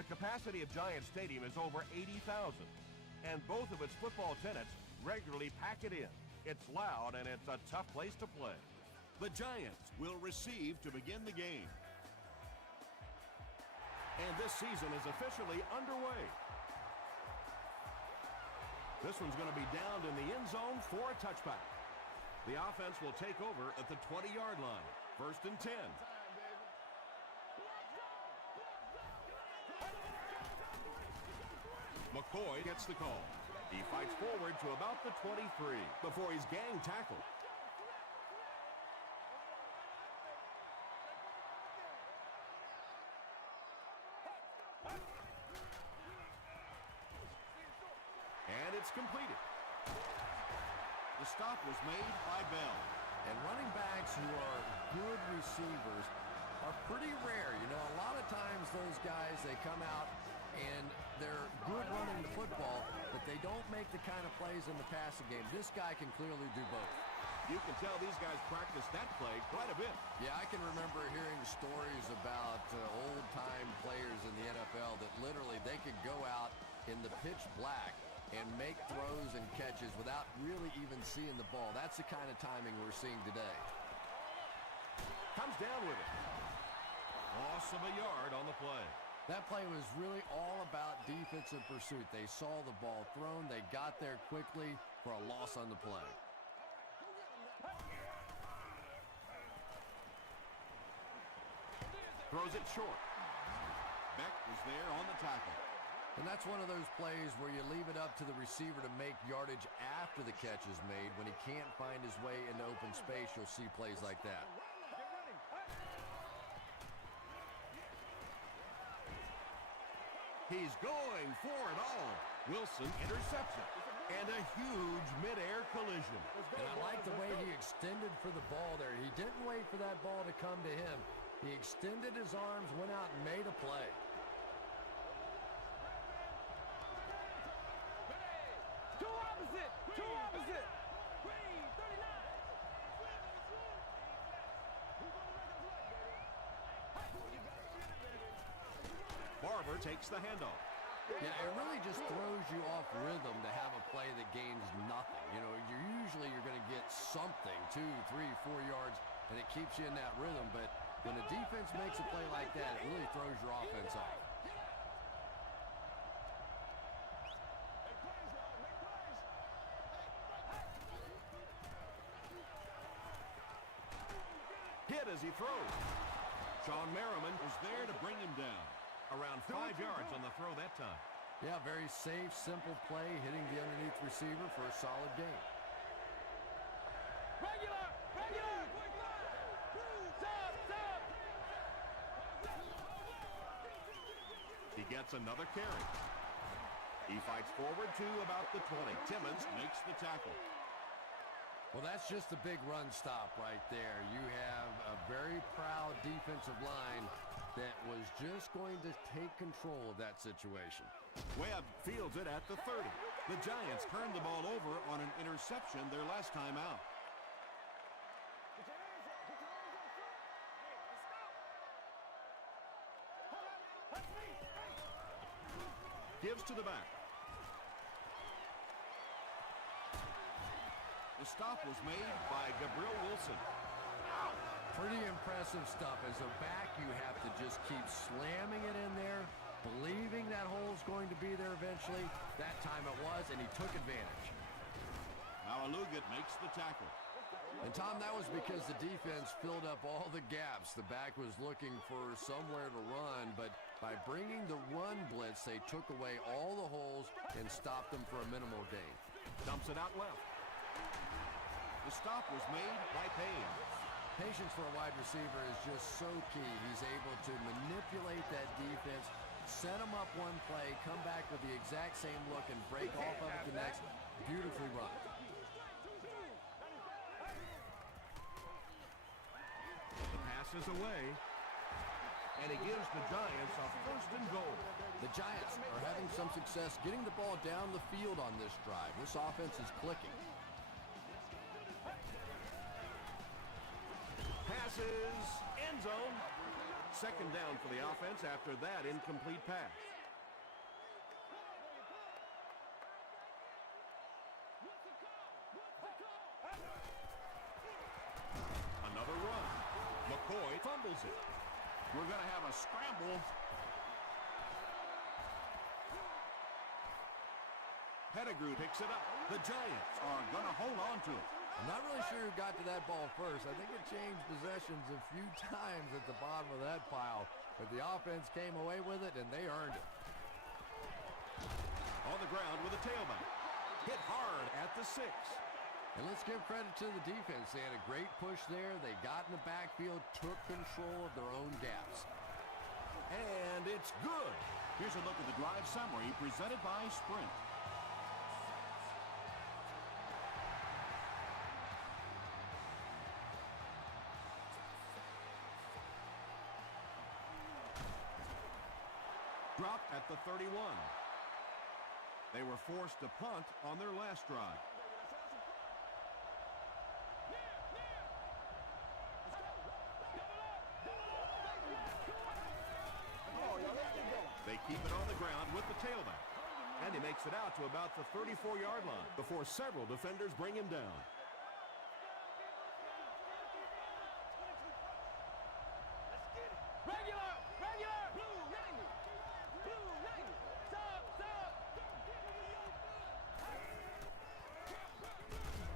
The capacity of Giant Stadium is over 80,000, and both of its football tenants regularly pack it in. It's loud and it's a tough place to play. The Giants will receive to begin the game. And this season is officially underway. This one's going to be downed in the end zone for a touchback. The offense will take over at the 20-yard line. 1st and 10. McCoy gets the call. He fights forward to about the 23 before he's gang tackled. And it's completed. The stop was made by Bell. And running backs who are good receivers are pretty rare. You know, a lot of times those guys, they come out and they're good running the football, but they don't make the kind of plays in the passing game. This guy can clearly do both. You can tell these guys practice that play quite a bit. Yeah, I can remember hearing stories about old-time players in the NFL that literally they could go out in the pitch black and make throws and catches without really even seeing the ball. That's the kind of timing we're seeing today. Comes down with it. Loss of a yard on the play. That play was really all about defensive pursuit. They saw the ball thrown. They got there quickly for a loss on the play. Throws it short. Beck was there on the tackle. And that's one of those plays where you leave it up to the receiver to make yardage after the catch is made. When he can't find his way into open space, you'll see plays like that. He's going for it all. Wilson intercepts it. And a huge midair collision. And I like the way he extended for the ball there. He didn't wait for that ball to come to him. He extended his arms, went out and made a play. Two opposite. Barber takes the handoff. Yeah, it really just throws you off rhythm to have a play that gains nothing. You know, you're going to get something, 2, 3, 4 yards, and it keeps you in that rhythm. But when the defense makes a play like that, it really throws your offense off. Hit as he throws. Sean Merriman is there to bring him down. Around 5 yards on the throw that time. Yeah, very safe, simple play, hitting the underneath receiver for a solid gain. Regular. Stop. He gets another carry. He fights forward to about the 20. Timmons makes the tackle. Well, that's just a big run stop right there. You have a very proud defensive line that was just going to take control of that situation. Webb fields it at the 30. The Giants turned the ball over on an interception their last time out. Gives to the back. The stop was made by Gabriel Wilson. Pretty impressive stuff. As a back, you have to just keep slamming it in there, believing that hole's going to be there eventually. That time it was, and he took advantage. Malalugat makes the tackle. And, Tom, that was because the defense filled up all the gaps. The back was looking for somewhere to run, but by bringing the run blitz, they took away all the holes and stopped them for a minimal gain. Dumps it out left. The stop was made by Payne. Patience for a wide receiver is just so key. He's able to manipulate that defense, set them up one play, come back with the exact same look, and break off of it the next. Beautifully run. The pass is away, and he gives the Giants a 1st and goal. The Giants are having some success getting the ball down the field on this drive. This offense is clicking. Passes, end zone, second down for the offense after that incomplete pass. Another run. McCoy fumbles it. We're going to have a scramble. Pettigrew picks it up. The Giants Are going to hold on to it. I'm not really sure who got to that ball first. I think it changed possessions a few times at the bottom of that pile. But the offense came away with it, and they earned it. on the ground with a tailback. Hit hard at the 6. And let's give credit to the defense. They had a great push there. They got in the backfield, took control of their own gaps. And it's good. Here's a look at the drive summary presented by Sprint. Dropped at the 31. They were forced to punt on their last drive. They keep it on the ground with the tailback. And he makes it out to about the 34-yard line before several defenders bring him down.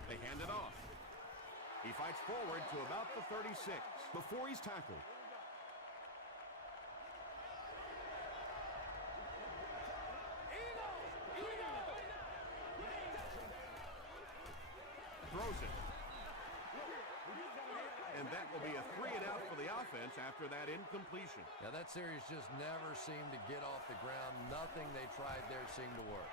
They hand it off. He fights forward to about the 36 before he's tackled. Throws it. And that will be a 3-and-out for the offense after that incompletion. Yeah, that series just never seemed to get off the ground. Nothing they tried there seemed to work.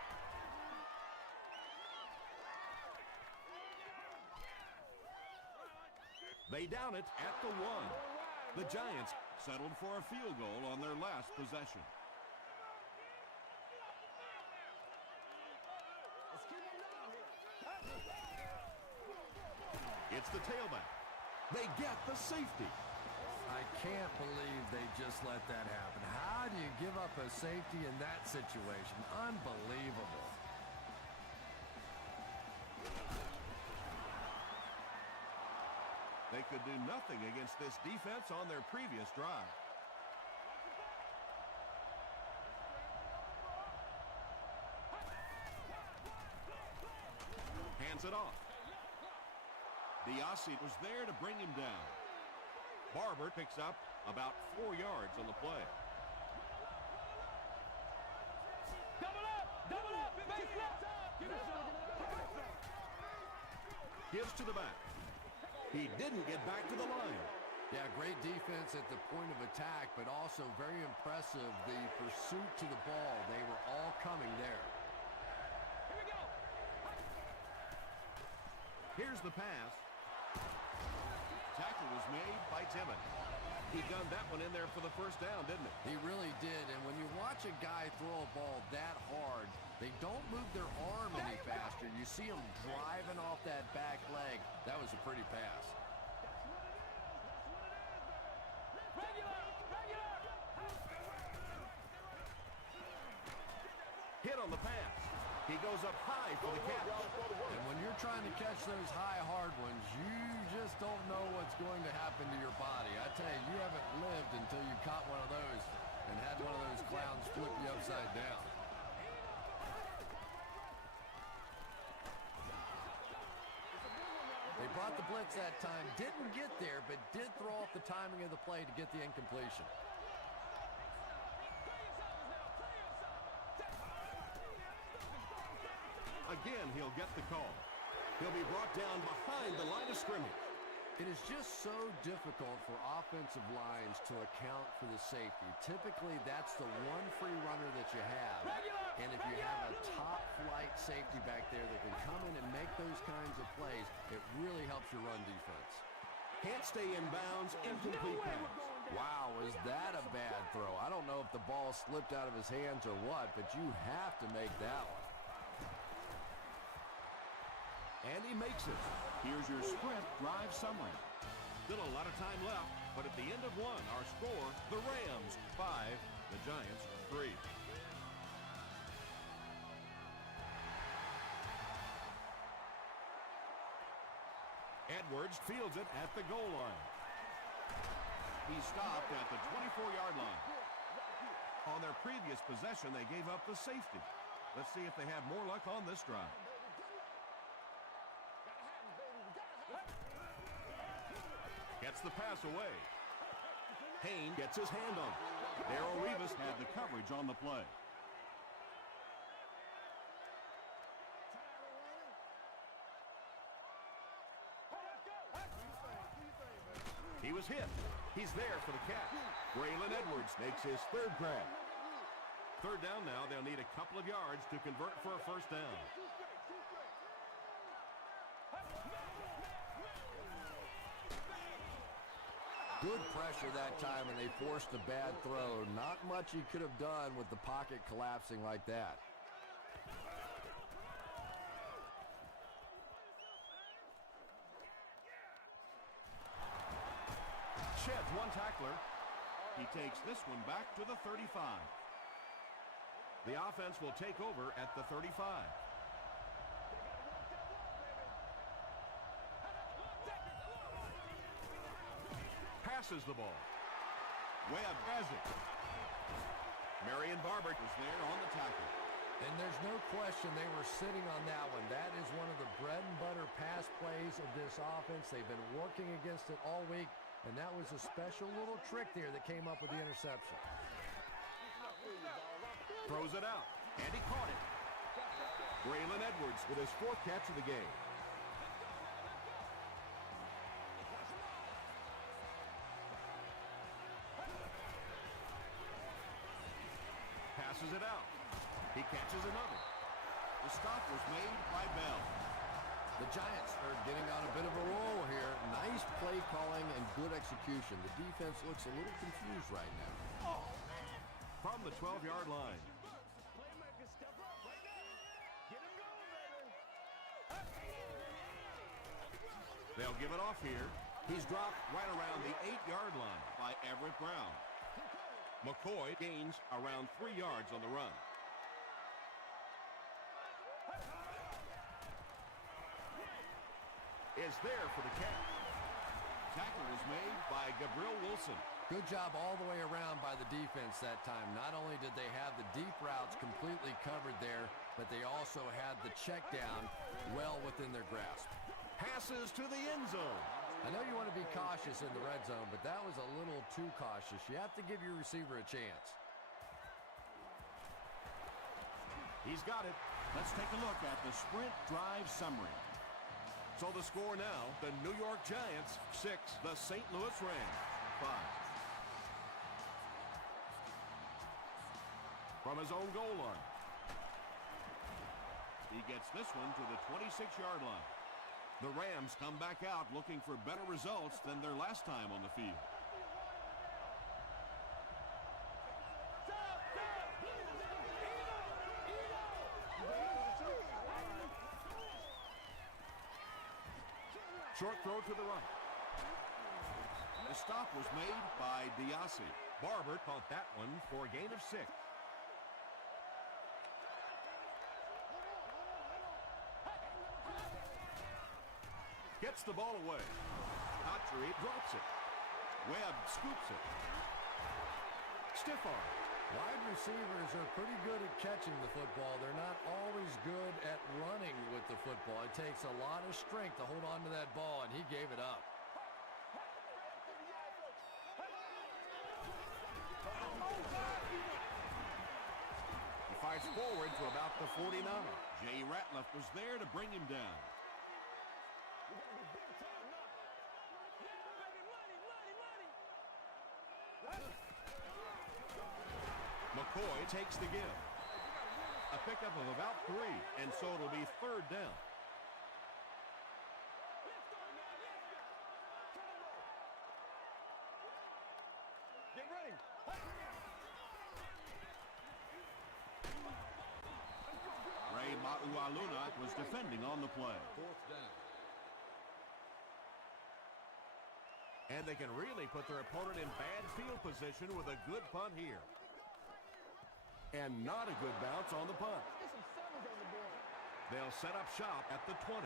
They down it at the 1. The Giants settled for a field goal on their last possession. It's the tailback. They get the safety. I can't believe they just let that happen. How do you give up a safety in that situation? Unbelievable. They could do nothing against this defense on their previous drive. Hands it off. Diassi was there to bring him down. Barber picks up about 4 yards on the play. Double up, face left. Gives to the back. He didn't get back to the line. Yeah, great defense at the point of attack, but also very impressive the pursuit to the ball. They were all coming there. Here we go. Here's the pass. Tackle was made by Timmons. He gunned that one in there for the first down, didn't he? He really did, and when you watch a guy throw a ball that hard, they don't move their arm any faster. You see him driving off that back leg. That was a pretty pass. Hit on the pass. He goes up high for the catch. And when you're trying to catch those high, hard ones, you just don't know what's going to happen to your body. I tell you, you haven't lived until you caught one of those and had one of those clowns flip you upside down. They brought the blitz that time, didn't get there, but did throw off the timing of the play to get the incompletion. Again, he'll get the call. He'll be brought down behind the line of scrimmage. It is just so difficult for offensive lines to account for the safety. Typically, that's the one free runner that you have. And if you have a top-flight safety back there that can come in and make those kinds of plays, it really helps your run defense. Can't stay in bounds, incomplete pass. Wow, was that a bad throw? I don't know if the ball slipped out of his hands or what, but you have to make that one. And he makes it. Here's your Sprint drive summary. Still a lot of time left. But at the end of one, our score, the Rams 5, the Giants 3. Edwards fields it at the goal line. He stopped at the 24-yard line. On their previous possession, they gave up the safety. Let's see if they have more luck on this drive. Gets the pass away. Payne gets his hand on it. Darrelle Revis had the coverage on the play. He was hit. He's there for the catch. Braylon Edwards makes his third grab. Third down now. They'll need a couple of yards to convert for a first down. Good pressure that time, and they forced a bad throw. Not much he could have done with the pocket collapsing like that. Sheds one tackler. He takes this one back to the 35. The offense will take over at the 35. Passes the ball. Webb has it. Marion Barber Was there on the tackle. And there's no question they were sitting on that one. That is one of the bread and butter pass plays of this offense. They've been working against it all week, and that was a special little trick there that came up with the interception. throws it out, and he caught it. Braylon Edwards with his fourth catch of the game. Passes it out. He catches another. The stop was made by Bell. The Giants are getting on a bit of a roll here. Nice play calling and good execution. The defense looks a little confused right now. From the 12-yard line. They'll give it off here. He's dropped right around the 8-yard line By Everett Brown. McCoy gains around 3 yards on the run. Is there for the catch. Tackle was made By Gabriel Wilson. Good job all the way around by the defense that time. Not only did they have the deep routes completely covered there, but they also had the check down well within their grasp. Passes to the end zone. I know you want to be cautious in the red zone, but that was a little too cautious. You have to give your receiver a chance. He's got it. Let's take a look at the sprint drive summary. So the score now, the New York Giants 6, the St. Louis Rams 5. From his own goal line. He gets this one to the 26-yard line. The Rams Come back out looking for better results than their last time on the field. short throw to the right. The stop was made by Diassi. Barber caught that one for a gain of 6. Gets the ball away. Autry drops it. Webb scoops it. Stiff arm. Wide receivers are pretty good at catching the football. They're not always good at running with the football. It takes a lot of strength to hold on to that ball, and he gave it up. He fights forward to about the 49. Jay Ratliff was there to bring him down. McCoy takes the give. A pickup of about 3, and so it'll be third down. Get ready. Ray Maualuna was defending on the play. Fourth down. And they can really put their opponent in bad field position with a good punt here. And not a good bounce on the punt. They'll set up shop at the 20.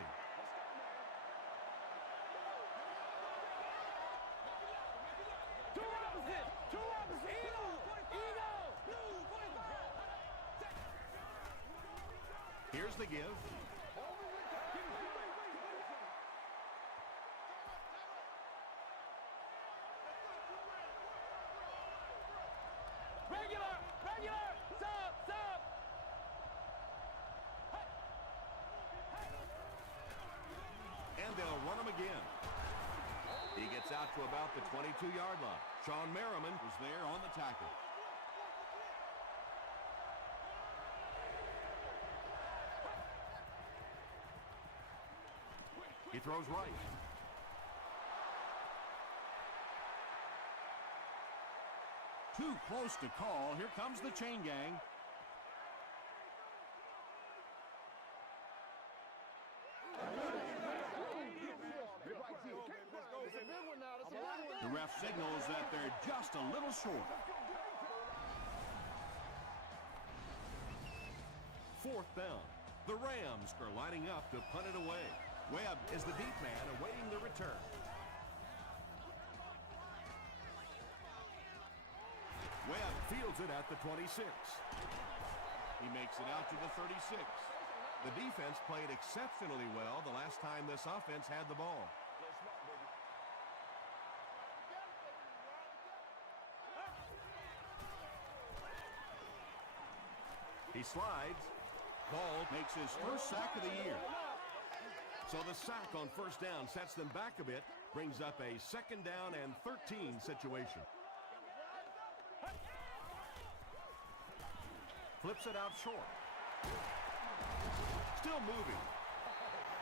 Here's the give. And they'll run him again. He gets out to about the 22-yard line. Sean Merriman was there on the tackle. He throws right. Too close to call. Here comes the chain gang. The ref signals that they're just a little short. Fourth down. The Rams are lining up to punt it away. Webb is the deep man awaiting the return. Webb fields it at the 26. He makes it out to the 36. The defense played exceptionally well the last time this offense had the ball. He slides. Ball makes his first sack of the year. So the sack on first down sets them back a bit, brings up a 2nd down and 13 situation. Flips it out short. Still moving.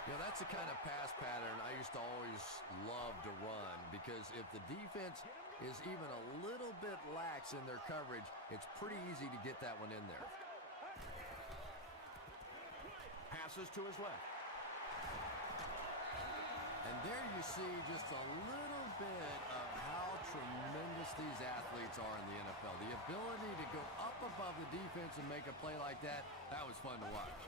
Yeah, that's the kind of pass pattern I used to always love to run, because if the defense is even a little bit lax in their coverage, it's pretty easy to get that one in there. Passes to his left. And there you see just a little bit of how tremendous these athletes are in the NFL. The ability to go up above the defense and make a play like that, that was fun to watch.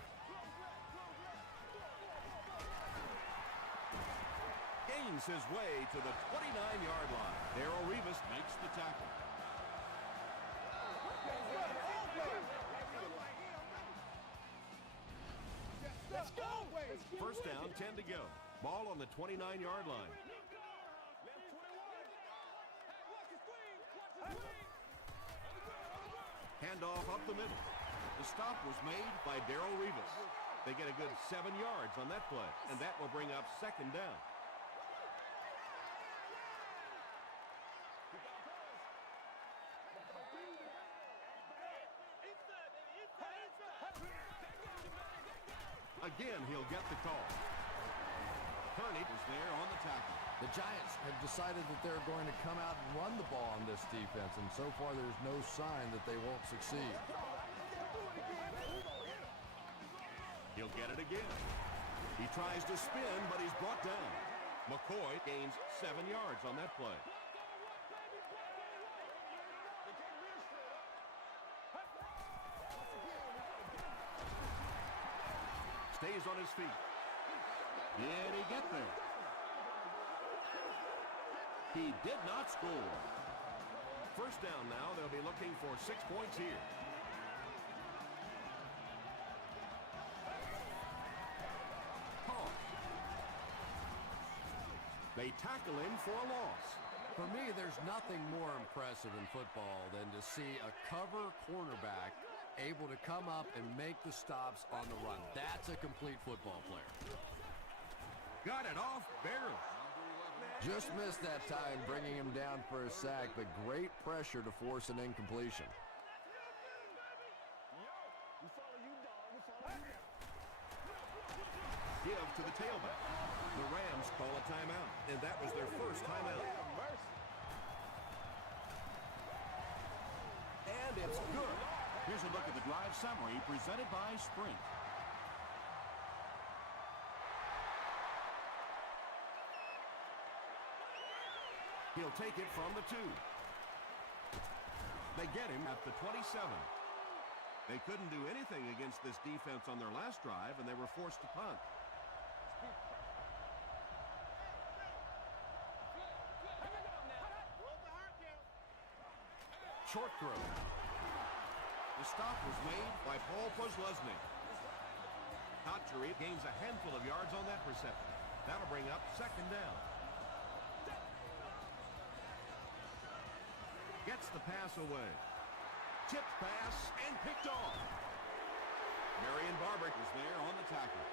Gains his way to the 29-yard line. Darrell Revis Makes the tackle. First down, 10 to go. Ball on the 29-yard line. Handoff up the middle. The stop was made By Darrell Revis. They get a good 7 yards on that play, and that will bring up 2nd down. Again, he'll get the call. Kearney was there on the tackle. The Giants have decided that they're going to come out and run the ball on this defense, and so far there's no sign that they won't succeed. He'll get it again. He tries to spin, but he's brought down. McCoy gains 7 yards on that play. Stays on his feet. Did he get there? He did not score. First down now. They'll be looking for 6 points here. Hall. They tackle him for a loss. For me, there's nothing more impressive in football than to see a cover cornerback able to come up and make the stops on the run. That's a complete football player. Got it off barely. Just missed that time, bringing him down for a sack, but great pressure to force an incompletion. Give to the tailback. The Rams call a timeout, and that was their first timeout. And it's good. Here's a look at the drive summary presented by Sprint. He'll take it from the 2. They get him at the 27. They couldn't do anything against this defense on their last drive, and they were forced to punt. Short throw. The stop was made by Paul Posluszny. Kotchery gains a handful of yards on that reception. That'll bring up 2nd down. Gets the pass away. Tipped pass and picked off. Marion Barber is there on the tackle.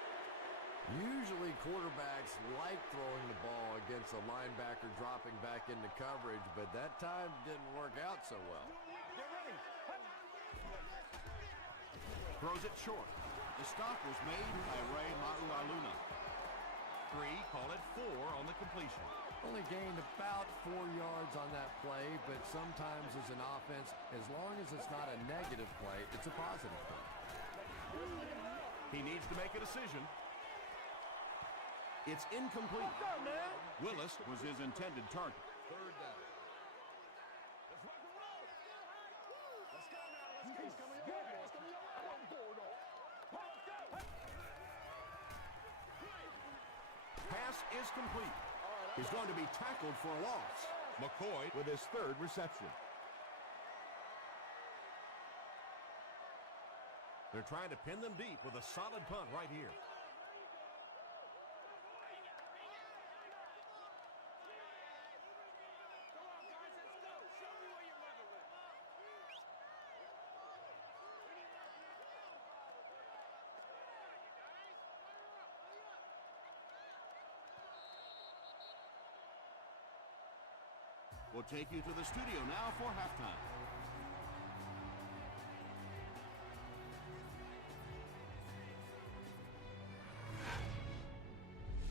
Usually quarterbacks like throwing the ball against a linebacker dropping back into coverage, but that time didn't work out so well. Throws it short. The stop was made by Ray Maualuna. 3, call it 4 on the completion. Only gained about 4 yards on that play, but sometimes as an offense, as long as it's not a negative play, it's a positive play. He needs to make a decision. It's incomplete. Willis was his intended target. 3rd down. Let's rock and roll. Let's go now. Let's go. Pass is complete. He's going to be tackled for a loss. McCoy with his 3rd reception. They're trying to pin them deep with a solid punt right here. We'll take you to the studio now for halftime.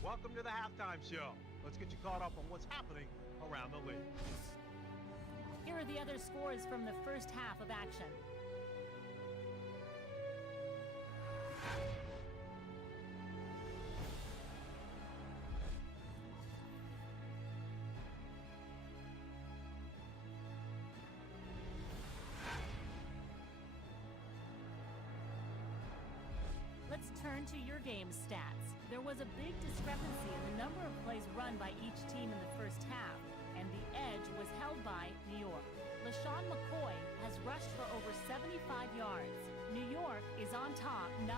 Welcome to the halftime show. Let's get you caught up on what's happening around the league. Here are the other scores from the first half of action. Let's turn to your game stats. There was a big discrepancy in the number of plays run by each team in the first half, and the edge was held by New York. LaShawn McCoy has rushed for over 75 yards. New York is on top 9-5.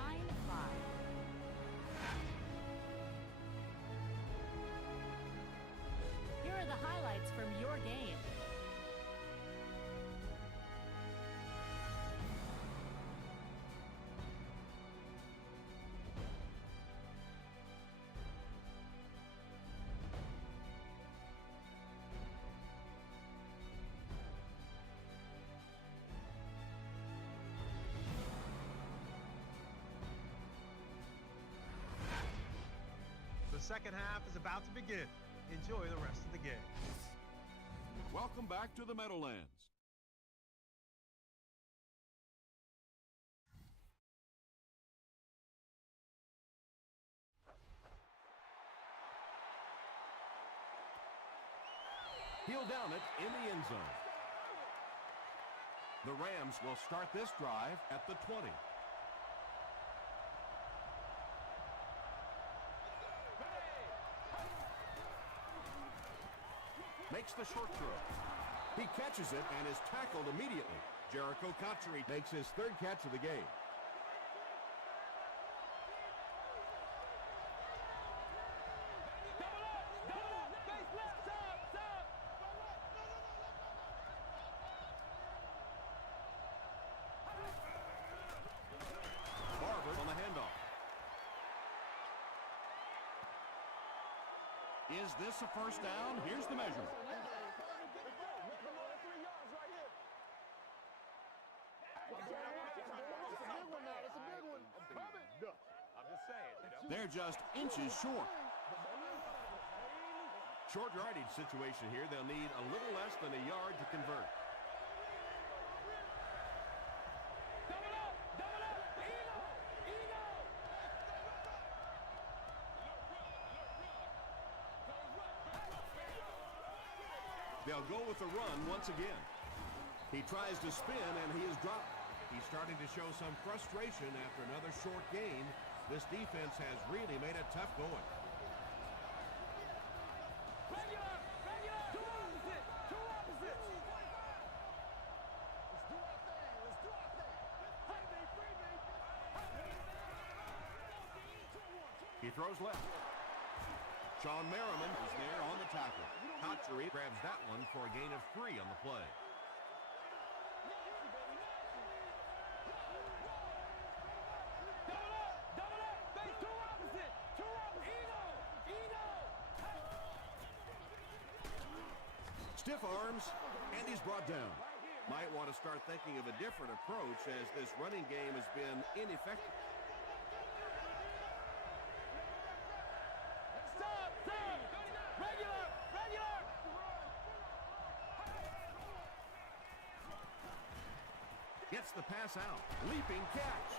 Here are the highlights from your game. The second half is about to begin. Enjoy the rest of the game. Welcome back to the Meadowlands. He'll down it in the end zone. The Rams will start this drive at the 20. Makes the short throw. He catches it and is tackled immediately. Jericho Kotchery makes his 3rd catch of the game. Barber on the handoff. Is this a first down? Here's the measure. They're just inches short. Short yardage situation here. They'll need a little less than a yard to convert. They'll go with the run once again. He tries to spin, and he is dropped. He's starting to show some frustration after another short gain. This defense has really made it tough going. Regular! Two opposite! Two opposites! Let's do our thing! Let's do our thing! He throws left. Sean Merriman is there on the tackle. Hatchery Grabs that one for a gain of 3 on the play. Double up! Base two opposite! Two opposite! Eno! stiff arms, and he's brought down. Might want to start thinking of a different approach as this running game has been ineffective. Stop! Regular! Gets the pass out. Leaping catch.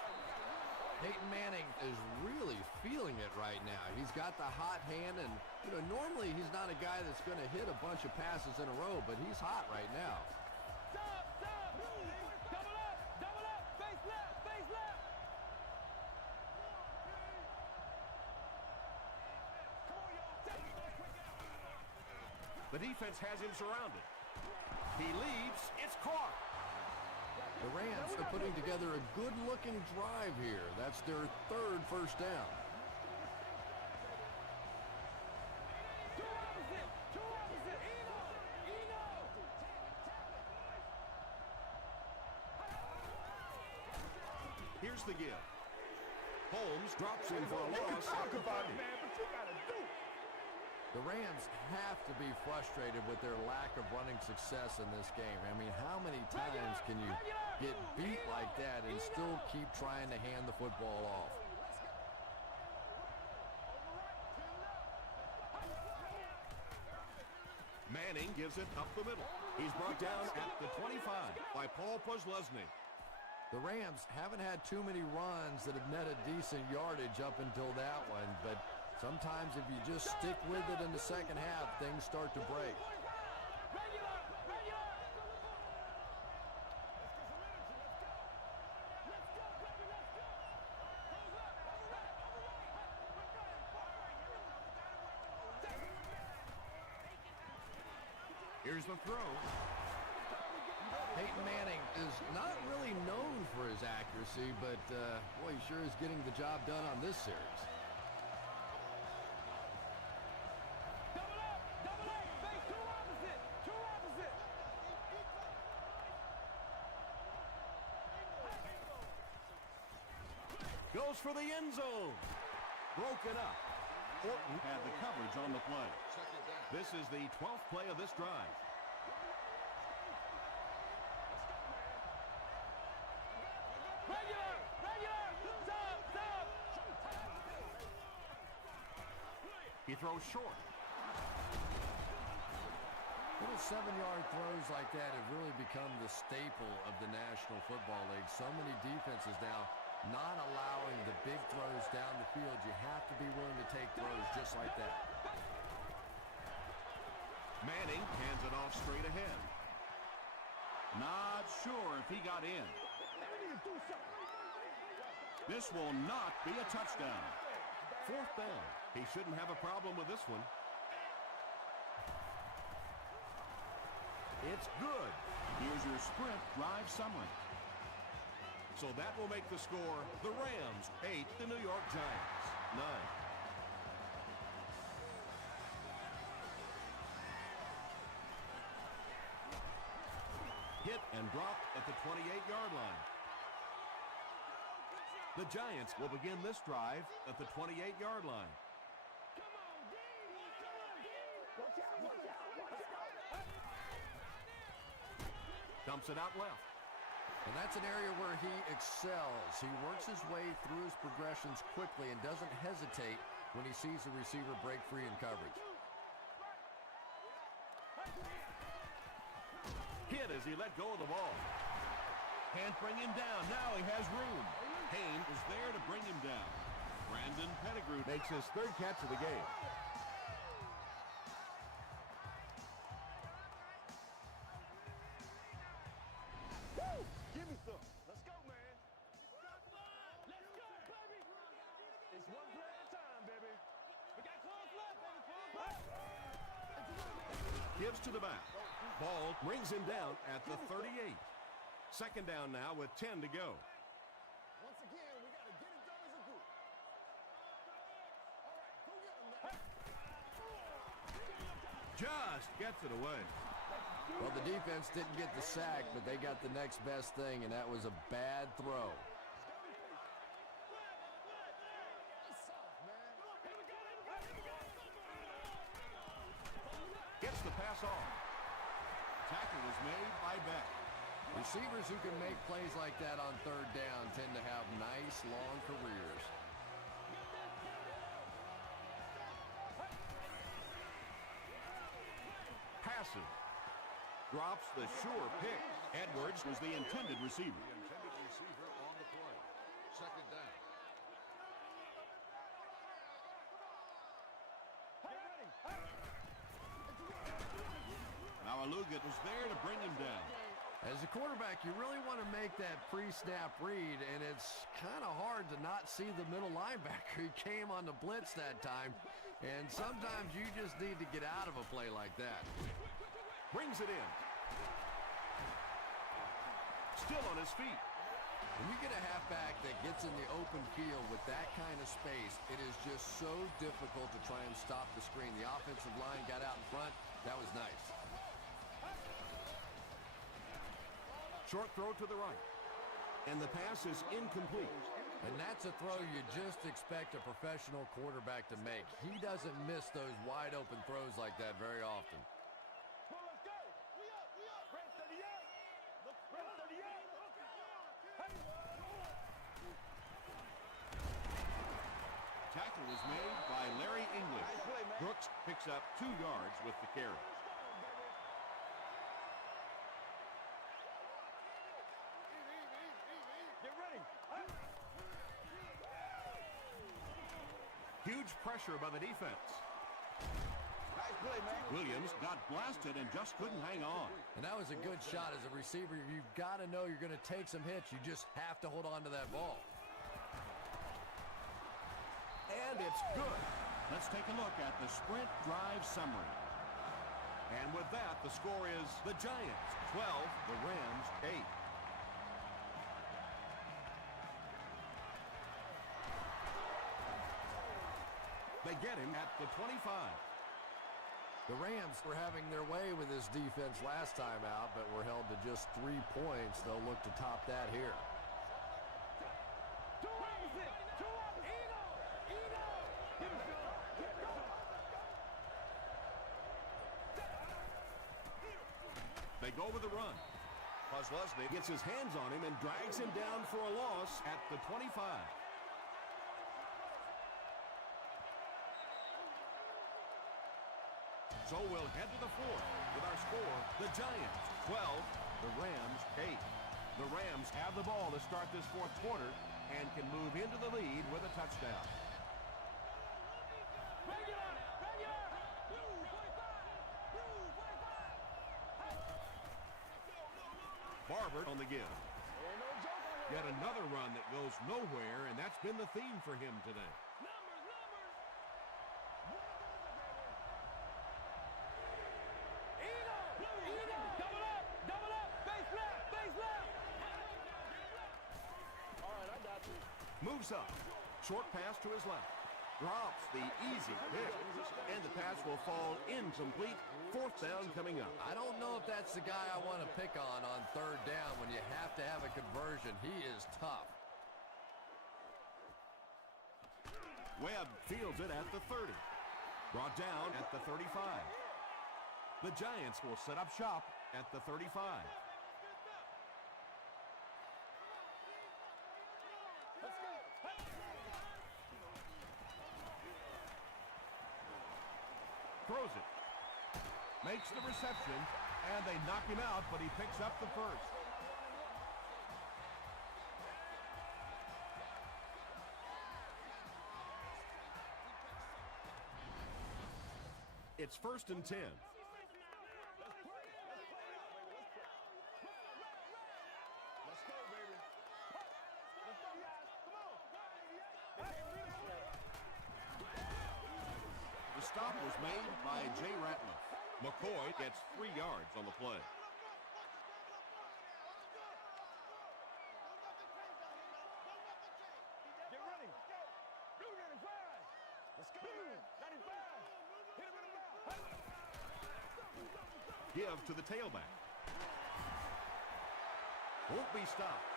Peyton Manning is really feeling it right now. He's got the hot hand, and normally he's not a guy that's going to hit a bunch of passes in a row, but he's hot right now. Stop! Double up! Base left! The defense has him surrounded. He leaps. It's caught. The Rams are putting together a good-looking drive here. That's their third first down. Two opposite! Eno! Here's the give. Holmes drops in for a loss. Talk about it, man, but you gotta do it. The Rams have to be frustrated with their lack of running success in this game. I mean, how many times can you get beat like that and still keep trying to hand the football off? Manning gives it up the middle. He's brought down at the 25 by Paul Posluszny. The Rams haven't had too many runs that have netted decent yardage up until that one, but sometimes if you just stick with it in the second half, things start to break. Here's the throw. Peyton Manning is not really known for his accuracy, but boy, he sure is getting the job done on this series. Double up! Base two opposite! Goes for the end zone. Broken up. Orton had the coverage on the play. This is the 12th play of this drive. Regular! Stop! He throws short. Little 7-yard throws like that have really become the staple of the National Football League. So many defenses now not allowing the big throws down the field. You have to be willing to take throws just like that. Manning hands it off straight ahead. Not sure if he got in. This will not be a touchdown. 4th down. He shouldn't have a problem with this one. It's good. Here's your sprint drive summary. So that will make the score the Rams 8, the New York Giants 9. Hit and dropped at the 28-yard line. The Giants will begin this drive at the 28-yard line. Dumps it out left. And that's an area where he excels. He works his way through his progressions quickly and doesn't hesitate when he sees the receiver break free in coverage. Hit as he let go of the ball. Can't bring him down. Now he has room. Payne is there to bring him down. Brandon Pettigrew Makes his 3rd catch of the game. gives to the back. Ball brings him down at the 38. Second down now with 10 to go. Once again, we got to get it done as a group. All right, go get him now. Just gets it away. Well, the defense didn't get the sack, but they got the next best thing, and that was a bad throw. Gets the pass off. Tackle was made by Beck. Receivers who can make plays like that on third down tend to have nice, long careers. Passes. Drops the sure pick. Edwards was the intended receiver. The intended receiver on the play. Second down. Now Alugat was there to bring him down. As a quarterback, you really want to make that pre-snap read, and it's kind of hard to not see the middle linebacker. He came on the blitz that time, and sometimes you just need to get out of a play like that. Brings it in. Still on his feet. When you get a halfback that gets in the open field with that kind of space, it is just so difficult to try and stop the screen. The offensive line got out in front. That was nice. Short throw to the right. And the pass is incomplete. And that's a throw you just expect a professional quarterback to make. He doesn't miss those wide open throws like that very often. Let's go. We up. Red 38. Red 38. Tackle was made by Larry English. Brooks picks up 2 yards with the carry. Get ready. Huge pressure by the defense. Nice play, man. Williams got blasted and just couldn't hang on. And that was a good shot. As a receiver, you've got to know you're going to take some hits. You just have to hold on to that ball. And it's good. Let's take a look at the sprint drive summary. And with that, the score is the Giants 12, the Rams 8. They get him at the 25. The Rams were having their way with this defense last time out, but were held to just 3 points. They'll look to top that here. They go with the run. Leslie gets his hands on him and drags him down for a loss at the 25. So we'll head to the fourth with our score, the Giants 12, the Rams 8. The Rams have the ball to start this fourth quarter and can move into the lead with a touchdown. Barber on the give. Yet another run that goes nowhere, and that's been the theme for him today. Moves up. Short pass to his left. Drops the easy pick. And the pass will fall incomplete. Fourth down coming up. I don't know if that's the guy I want to pick on third down when you have to have a conversion. He is tough. Webb fields it at the 30. Brought down at the 35. The Giants will set up shop at the 35. Throws it. Makes the reception, and they knock him out, but he picks up the first. It's 1st and 10. The stop was made by Jay Ratliff. McCoy gets 3 yards on the play. Get ready. Blue 95. Let's go, man. 95. Hit him in the mouth. Give to the tailback. Won't be stopped.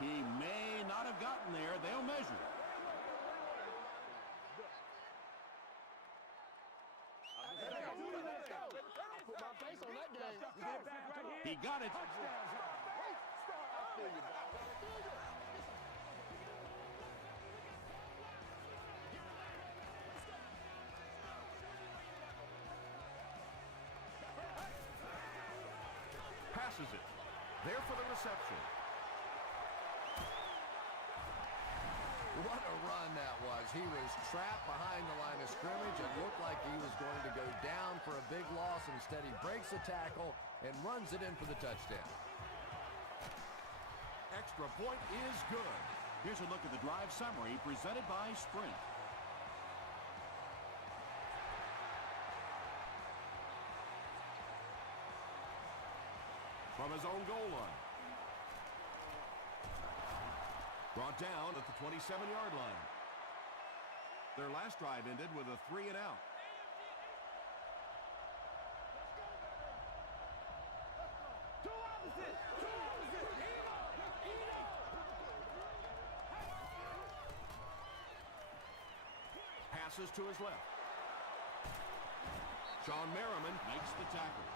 He may not have gotten there. They'll measure. He got it. Passes it. There for the reception. What a run that was. He was trapped behind the line of scrimmage. It looked like he was going to go down for a big loss. Instead, he breaks the tackle and runs it in for the touchdown. Extra point is good. Here's a look at the drive summary presented by Sprint. From his own goal line. Brought down at the 27-yard line. Their last drive ended with a 3-and-out. Passes to his left. Sean Merriman makes the tackle.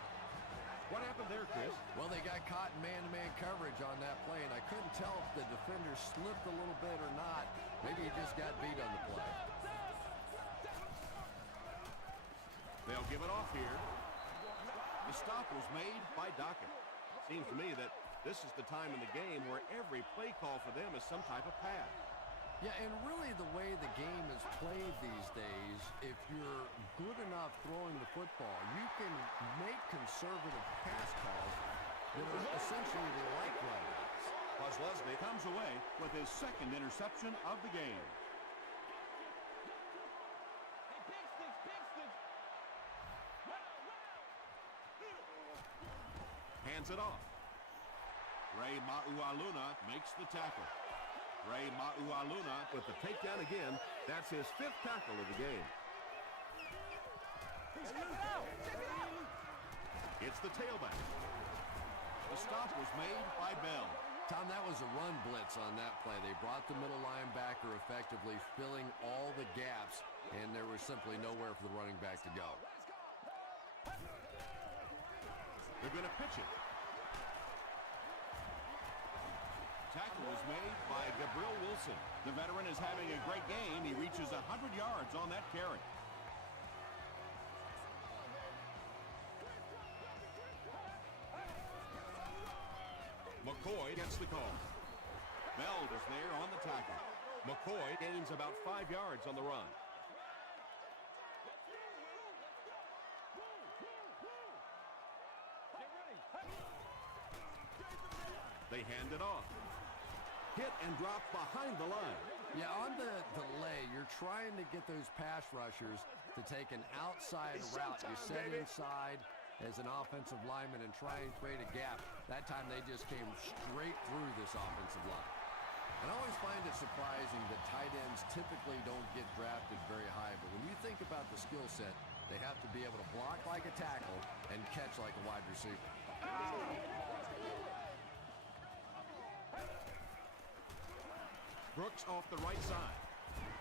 What happened there, Chris? Well, they got caught in man-to-man coverage on that play, and I couldn't tell if the defender slipped a little bit or not. Maybe he just got beat on the play. They'll give it off here. The stop was made by Dockett. Seems to me that this is the time in the game where every play call for them is some type of pass. Yeah, and really the way the game is played these days, if you're good enough throwing the football, you can make conservative pass calls that are essentially like runouts. Buzz Leslie comes away with his second interception of the game. Hands it off. Ray Maualuna makes the tackle. Ray Maualuna with the takedown again. That's his 5th tackle of the game. It's the tailback. The stop was made by Bell. Tom, that was a run blitz on that play. They brought the middle linebacker effectively filling all the gaps, and there was simply nowhere for the running back to go. They're going to pitch it. Tackle was made by Gabriel Wilson. The veteran is having a great game. He reaches 100 yards on that carry. McCoy gets the call. Bell is there on the tackle. McCoy gains about 5 yards on the run. They hand it off. Hit and drop behind the line. Yeah, on the delay, you're trying to get those pass rushers to take an outside route. You set inside as an offensive lineman and try and create a gap. That time they just came straight through this offensive line. And I always find it surprising that tight ends typically don't get drafted very high. But when you think about the skill set, they have to be able to block like a tackle and catch like a wide receiver. Brooks off the right side.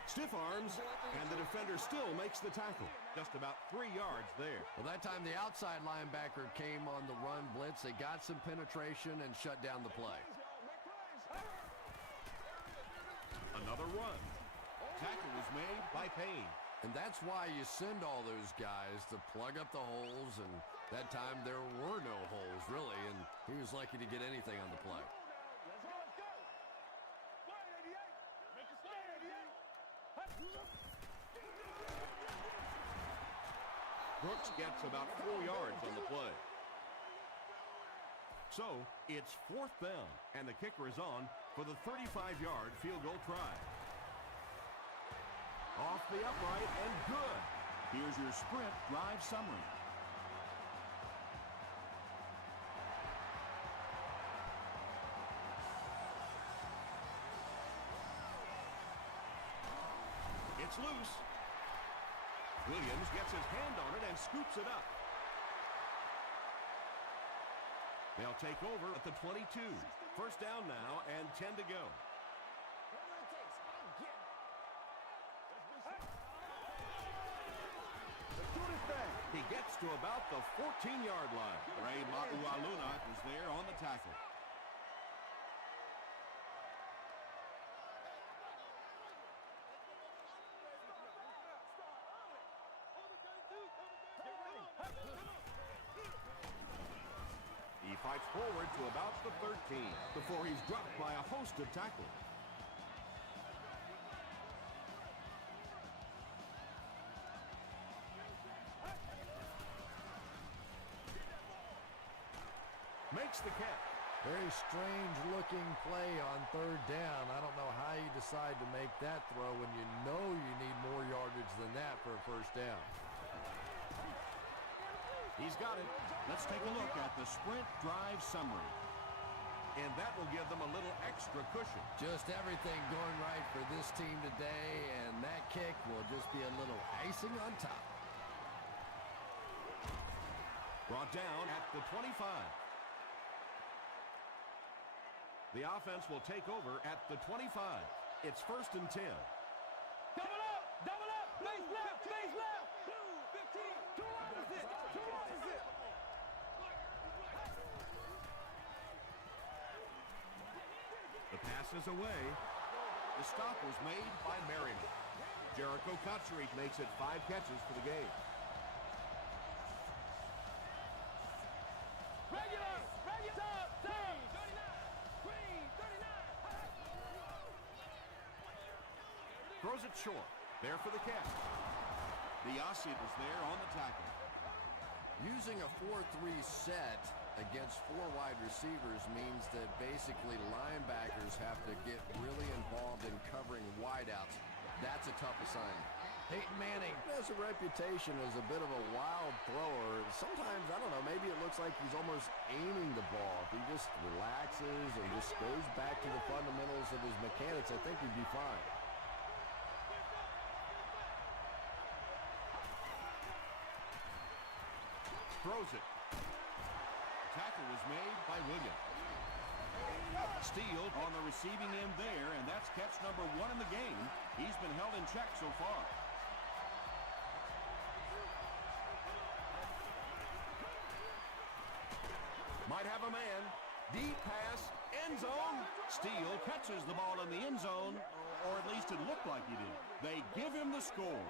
Stiff arms, and the defender still makes the tackle. Just about 3 yards there. Well, that time the outside linebacker came on the run blitz. They got some penetration and shut down the play. Another run. Tackle was made by Payne. And that's why you send all those guys to plug up the holes, and that time there were no holes, really, and he was lucky to get anything on the play. Brooks gets about 4 yards on the play. So, it's 4th down, and the kicker is on for the 35-yard field goal try. Off the upright and good. Here's your sprint drive summary. It's loose. Williams gets his hand on it and scoops it up. They'll take over at the 22. First down now and 10 to go. He gets to about the 14-yard line. Ray Maualuna is there on the tackle. He fights forward to about the 13 before he's dropped by a host of tacklers. Makes the catch. Very strange looking play on third down. I don't know how you decide to make that throw when you know you need more yardage than that for a first down. He's got it. Let's take a look at the sprint drive summary. And that will give them a little extra cushion. Just everything going right for this team today, and that kick will just be a little icing on top. Brought down at the 25. The offense will take over at the 25. It's first and 10. Double up! Double up! Face left! Face left! 15! Two opposite! Two opposite! The pass is away. The stop was made by Merriman. Jericho Kotchery makes it 5 catches for the game. Regular! Regular! Down! 39! Throws it short. There for the catch. Biasi was there on the tackle. Using a 4-3 set against 4 wide receivers means that basically linebackers have to get really involved in covering wideouts. That's a tough assignment. Peyton Manning has a reputation as a bit of a wild thrower. Sometimes, I don't know, maybe it looks like he's almost aiming the ball. If he just relaxes and just goes back to the fundamentals of his mechanics, I think he'd be fine. Throws it. Tackle was made by Williams. Steele on the receiving end there, and that's catch number 1 in the game. He's been held in check so far. Might have a man. Deep pass. End zone. Steele catches the ball in the end zone, or at least it looked like he did. They give him the score.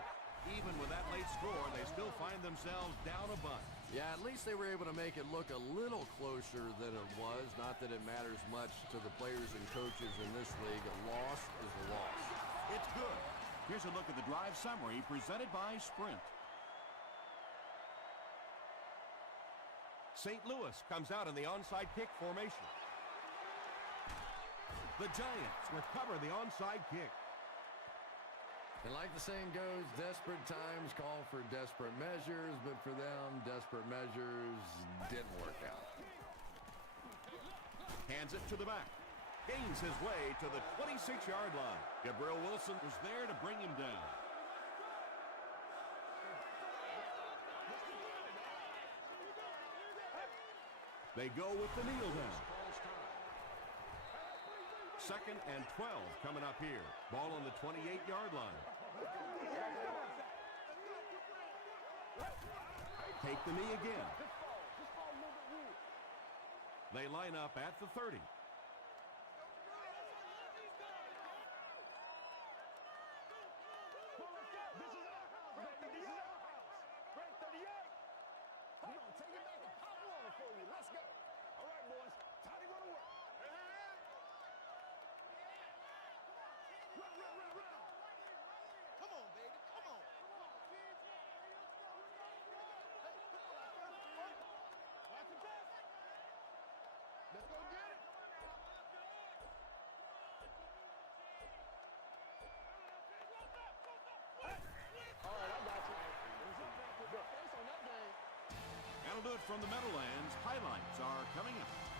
Even with that late score, they still find themselves down a bunch. Yeah, at least they were able to make it look a little closer than it was. Not that it matters much to the players and coaches in this league. A loss is a loss. It's good. Here's a look at the drive summary presented by Sprint. St. Louis comes out in the onside kick formation. The Giants recover the onside kick. And like the saying goes, desperate times call for desperate measures, but for them, desperate measures didn't work out. Hands it to the back. Gains his way to the 26-yard line. Gabriel Wilson Was there to bring him down. They go with the kneel down. Second and 12 coming up here. Ball on the 28-yard line. Take the knee again. They line up at the 30. Let's go get it. That'll do it from the Meadowlands. Highlights are coming up.